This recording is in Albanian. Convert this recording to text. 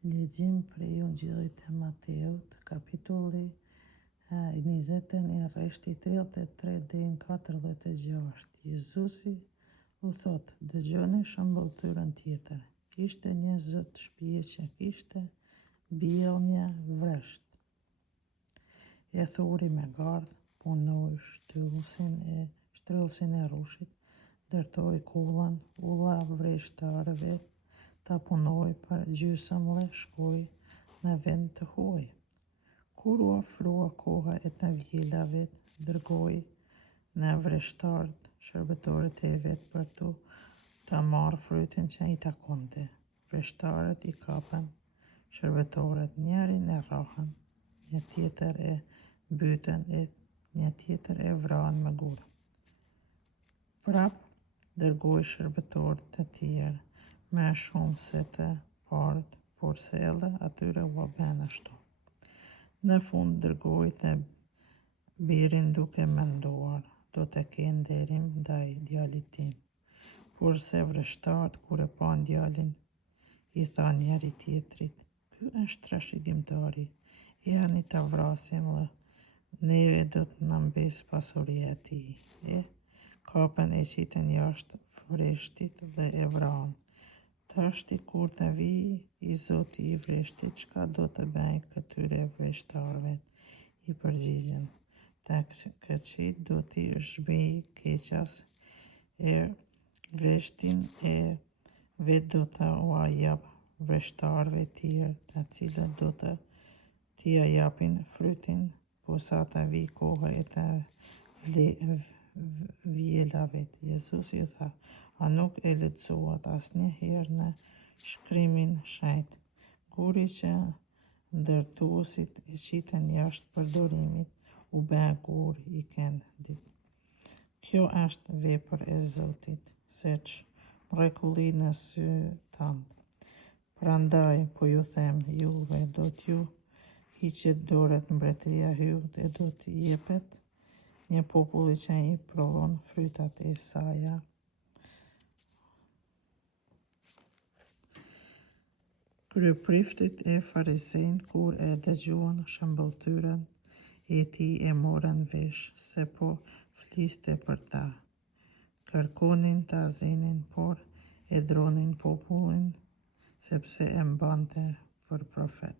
Lexim prej Ungjillit të Mateut, kapitulli 20 rreshti 33 deri në 46. Jezusi u thot: "Dëgjoni shëmbëltyrën tjetër. Ishte një zot shtëpie që kishte bjellnja vresht. E thuri me gardh, punoi shtyllësin e rrushit, ndërtoi kullën, u dha vreshtarëve ta punoj për gjysmë dhe shkoi në vend të huaj. Kur u ofrua koha e të vjelave, dërgoi në vreshtarët shërbëtorët e vet për ta marrë frytin që i takonte. Vreshtarët i kapën shërbëtorët, njërin e rrahën, një tjetër e mbytën e një tjetër e vranë me gur. Prap dërgoi shërbëtorë të tjerë, më shumë se të parët, por se edhe atyre u bën ashtu. Në fund dërgoi të birin duke menduar: do të kenë nderim ndaj djalit tim. Por se vreshtarët, kur e pan djalin, i tha njëri tjetrit: ky është trashëgimtari, ejani ta vrasim dhe neve do të na mbes pasuria e tij. E kapën e qitën jashtë vreshtit dhe e vranë. Tashti kur të vijë i zoti i vreshtit, çka do të bëj këtyre vreshtarëve? I përgjigjen: të këqit do t'i shbij keqas e vreshtin e vet do të ua jap vreshtarëve tjerë, të cilët do të t'i japin frytin, posa të vijë koha e të vjelave. Jezusi tha: a nuk e lexuat asnjëherë në shkrimin shenjtë? Guri që ndërtuesit e qitën jashtë përdorimit, u bë gur i këndit. Kjo është vepër e Zotit, seç mrekulli në sy tanë. Prandaj po ju them juve, do t'ju hiqet dorët mbretëria e Hyut e do t'i jepet një populli që i prodhon frytat e saj. Kryepriftit e farizejnë, kur e dëgjuan shëmbëltyrën e tij, e morën vesh se po fliste për ta. Kërkonin ta zinin, por e dronin popullin, sepse e mbante për profet.